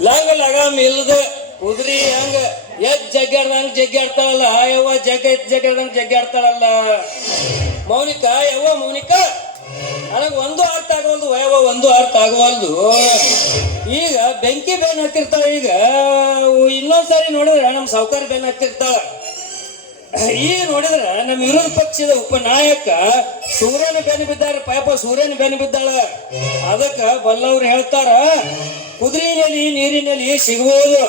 ಲಂಗ ಲಗಾಮ್ ಇಲ್ಲದೆ ಕುದ್ರಿ ಹಂಗ ಎದ್ ಜಗ್ಗಾಡ್ದಂಗ ಜಗ್ಗಾಡ್ತಾಳಲ್ಲ ಯವ್ವ ಜಗ್ಗ ಎದ್ ಜಗ್ಗಾಡ್ದಂಗ ಜಗ್ಗಾಡ್ತಾಳಲ್ಲ ಮೌನಿಕ, ಯವ್ವ ಮೌನಿಕ? ನನಗೆ ಒಂದು ಅರ್ಥ ಆಗವಲ್ದು ಯವ್ವ ಒಂದು ಅರ್ಥ ಆಗವಲ್ದು. ಈಗ ಬೆಂಕಿ ಬೇನ್ ಹತ್ತಿರ್ತಾಳ ಈಗ. ಇನ್ನೊಂದ್ಸರಿ ನೋಡಿದ್ರೆ ನಮ್ಮ ಸಾವುಕಾರ ಬೇನ್ ಹತ್ತಿರ್ತಾಳ. ಈಗ ನೋಡಿದ್ರ ನಮ್ಮ ವಿರೋಧ ಪಕ್ಷದ ಉಪನಾಯಕ ಸೂರ್ಯನ ಬೆನ್ನು ಬಿದ್ದಾರೆ ಪಾಪ ಸೂರ್ಯನ ಬೆನ್ನು ಬಿದ್ದಾಳ. ಅದಕ್ಕ ಬಲ್ಲವ್ರು ಹೇಳ್ತಾರ, ಕುದುರೆನಲ್ಲಿ ನೀರಿನಲ್ಲಿ ಸಿಗಬಹುದು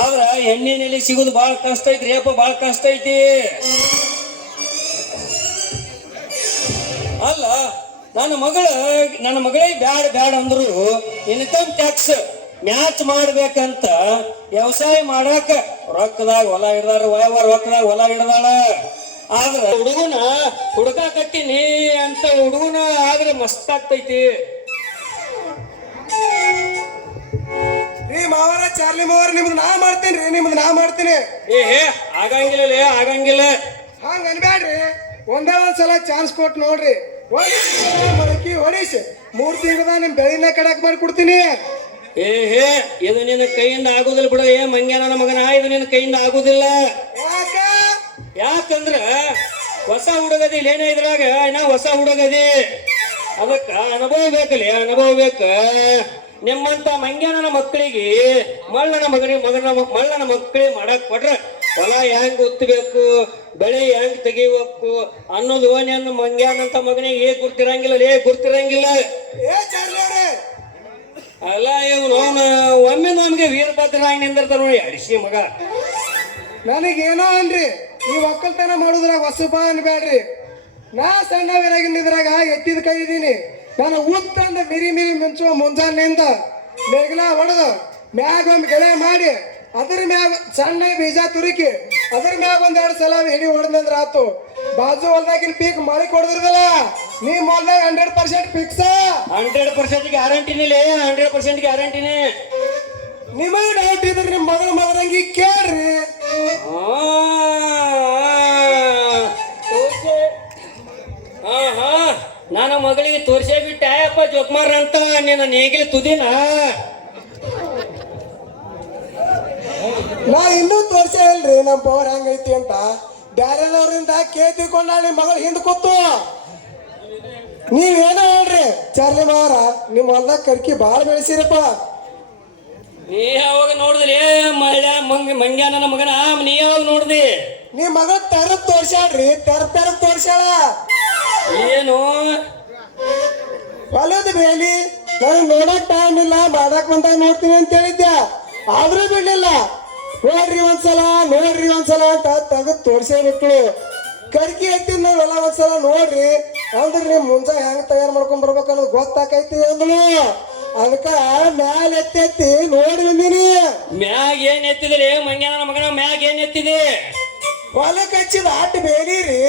ಆದ್ರ ಎಣ್ಣಿನಲ್ಲಿ ಸಿಗೋದು ಬಹಳ ಕಷ್ಟ ಐತ್ರಿ ಅಪ್ಪ ಬಹಳ ಕಷ್ಟ ಐತಿ. ಅಲ್ಲ, ನನ್ನ ಮಗಳ, ನನ್ನ ಮಗಳಿಗೆ ಬ್ಯಾಡ ಬ್ಯಾಡ ಅಂದ್ರು ಇನ್ಕಮ್ ಟ್ಯಾಕ್ಸ್ ಮ್ಯಾಚ್ ಮಾಡ್ಬೇಕಂತ ವ್ಯವಸಾಯ ಮಾಡಾಕ ರೊಕ್ಕದಾಗ ಹೊಲ ಹಿಡ್ದಾರ ವಯವ ರೊಕ್ಕದಾಗ ಹೊಲ ಹಿಡ್ದಾಳ. ಆದ್ರ ಹುಡುಗನ ಹುಡುಕಾಕತ್ತೀನಿ ಅಂತ ಹುಡುಗನ ಆದ್ರೆ ಮಸ್ತ್ ಆಗ್ತೈತಿ. ರೀ ಮಾವರ ಚಾರ್ಲಿ ಮಾವರ ನಿಮ್ದು ನಾ ಮಾಡ್ತೀನಿ ರೀ ನಿಮ್ದು ನಾ ಮಾಡ್ತೀನಿ. ಏ ಆಗಂಗಿಲ್ಲ ಲೇ, ಆಗಂಗಿಲ್ಲ. ಹಂಗ ಅನ್ಬೇಡ್ರಿ ಒಂದೇ ಒಂದ್ಸಲ ಚಾನ್ಸ್ ಕೊಟ್ಟು ನೋಡ್ರಿ. ಹೊಡಿಸಿ. ಮೂರ್ ತಿಂಗಳದ ನಿಮ್ ಬೆಳಿನ ಕಡಕ್ ಮಾಡಿ ಕೊಡ್ತೀನಿ ಏ ಹೇ ಇದು ನಿನ್ನ ಕೈಯಿಂದ ಆಗುದಿಲ್ಲ ಬಿಡ. ಏ ಮಂಗ್ಯಾನ ಮಗನ ಇದು ನಿನ್ನ ಕೈಯಿಂದ ಆಗುದಿಲ್ಲ. ಯಾಕ? ಯಾಕಂದ್ರ ಹೊಸ ಹುಡುಗದಿ ಏನೇ ಇದ್ರಾಗ? ನಾ ಹೊಸ ಹುಡುಗದಿ. ಅದಕ್ಕ ಅನುಭವ ಬೇಕಲ್ಲಿ ಅನುಭವ ಬೇಕ. ನಿಮ್ಮಂತ ಮಂಗ್ಯನ ಮಕ್ಕಳಿಗೆ ಮಳ್ಳನ ಮಗನಿಗೆ ಮಗನ ಮಳ್ಳನ ಮಕ್ಕಳಿಗೆ ಮಾಡಕ್ ಕೊಟ್ರ ಹೊಲ ಹೆಂಗ್ ಒತ್ತಬೇಕು ಬೆಳೆ ಹೆಂಗ್ ತೆಗಿಬೇಕು ಅನ್ನೋದು ನನ್ನ ಮಂಗ್ಯಾನಂತ ಮಗನಿಗೆ ಏ ಗುರ್ತಿರಂಗಿಲ್ಲ ಏ ಗುರ್ತಿರಂಗಿಲ್ಲ. ಅಲ್ಲ ಇವ್ರು ಒಮ್ಮೆ ನಮ್ಗೆ ವೀರಭದ್ರಾಗಿ ನಿಂದಿರ್ತಾರ ನೋಡಿ, ಅಡಿಸಿ ಮಗ. ನನಗೇನೋ ಅನ್ರಿ ಈ ಒಕ್ಕಲ್ತನ ಮಾಡುದ್ರಾಗ ಹೊಸಪ ಅನ್ಬೇಡ್ರಿ ನಾ ಸಣ್ಣವರಾಗಿದ್ರಾಗ ಎತ್ತಿದ ಕೈ ಇದೀನಿ. ನಾನು ಉತ್ತಂದ ಮಿರಿ ಮಿರಿ ಮಿಂಚುವ ಮುಂಜಾನೆಯಿಂದ ನೆಗ್ಲ ಹೊಡೆದು ಮ್ಯಾಗ ಒಂದು ಗೆಳೆ ಮಾಡಿ, ಅದ್ರ ಮ್ಯಾಗ ಸಣ್ಣ ಬೀಜ ತುರುಕಿ, ಅದ್ರ ಮ್ಯಾಗ ಒಂದೆರಡು ಸಲ ಹಿಡಿ ಹೊಡೆದಂದ್ರ ಆತು. ಬಾಜು ಹೊಲ್ದಾಗಿನ ಪೀಕ್ ಮಳಿ ಕೊಡದ್ರದಲ್ಲ ನೀವ್ ಮೊನ್ನೆ hundred percent fix hundred percent ಗ್ಯಾರಂಟಿನೇ hundred percent ಗ್ಯಾರಂಟಿನೇ. ನಿಮಗೆ ಡೌಟ್ ಇದ್ರೆ ನಿಮ್ಮ ಮಗಳ ಮಗದಂಗಿ ಕೇಳ್ರಿ. ಹಾ ಹಾ. ನನ್ನ ಮಗಳಿಗೆ ತೋರ್ಸೇ ಬಿಟ್ಟೆ ಅಪ್ಪ ಜೋಕ್ಮಾರ್ ಅಂತ ನಿನ್ನ ನೇಗಿಲು ತುದಿನ? ನಾ ಇನ್ನೂ ತೋರ್ಸೇ ಇಲ್ರಿ ನಮ್ಮ ಪವರ್ ಹೆಂಗೈತಿ ಅಂತ. ಬ್ಯಾರೆದವ್ರಿಂದ ಕೇತಿಕೊಂಡ ನಿಮ್ಮ ಮಗಳು ಹಿಂದೆ ಕೂತು. ನೀವೇನೋ ಹೇಳ್ರಿ? ಚರ್ಲಿ ಮಾರ ನಿಮ್ಮ ಹೊಲ್ದಾಗ ಕರ್ಕಿ ಬಾಳ ಬೆಳೆಸಿರಪ್ಪ. ನೀ ಯಾವಾಗ ನೋಡಿದ್ರಿ? ಮಳ್ಳ ಮಂಗ ಮಂಗ್ಯ ನನ್ನ ಮಗನ ನೀ ಯಾವಾಗ ನೋಡ್ದಿ ನೀ ಮಗ ತೆರ ತೋರ್ಸಾಳ್ರಿ ತೆರ ತೆರ ತೋರ್ಸಾಳ ಏನು? ಹೊಲದ ಬೇಲಿ ನನಗೆ ನೋಡಕ್ ಟೈಮ್ ಇಲ್ಲ ಮಾಡಕ್ ಬಂದ ನೋಡ್ತೀನಿ ಅಂತ ಹೇಳಿದ್ದೆ ಆದ್ರೂ ಬಿಡ್ಲಿಲ್ಲ. ನೋಡ್ರಿ ಒಂದ್ಸಲ ನೋಡ್ರಿ ಒಂದ್ಸಲ ಅಂತ ತೆಗೆದು ತೋರ್ಸೇ ಬಿಟ್ಲು ಕರ್ಕಿ ಎತ್ತಿದ್ ನಾವು ಹೊಲ ಒಂದ್ಸಲ ನೋಡ್ರಿ ಅಂದ್ರೆ ನೀವು ಮುಂಜಾ ಹೆಂಗ್ ತಯಾರು ಮಾಡ್ಕೊಂಡ್ ಬರ್ಬೇಕು ಅನ್ನೋದು ಗೊತ್ತಾಕೈತಿ ಅಂದ್ಲು. ಅದಕ್ಕ ಮ್ಯಾಲ ಎತ್ತೆತ್ತಿ ನೋಡಿ ಬಂದೀನಿ ಮ್ಯಾಗ ಏನ್ ಎತ್ತಿದ್ರಿ? ಮಂಗ್ಯಾನ ಮಗನ ಮ್ಯಾಗ ಏನ್ ಎತ್ತಿದೆ? ಹೊಲಕ್ಕೆ ಹಚ್ಚಿದ ಆಟ ಬೇರೀರಿ ರೀ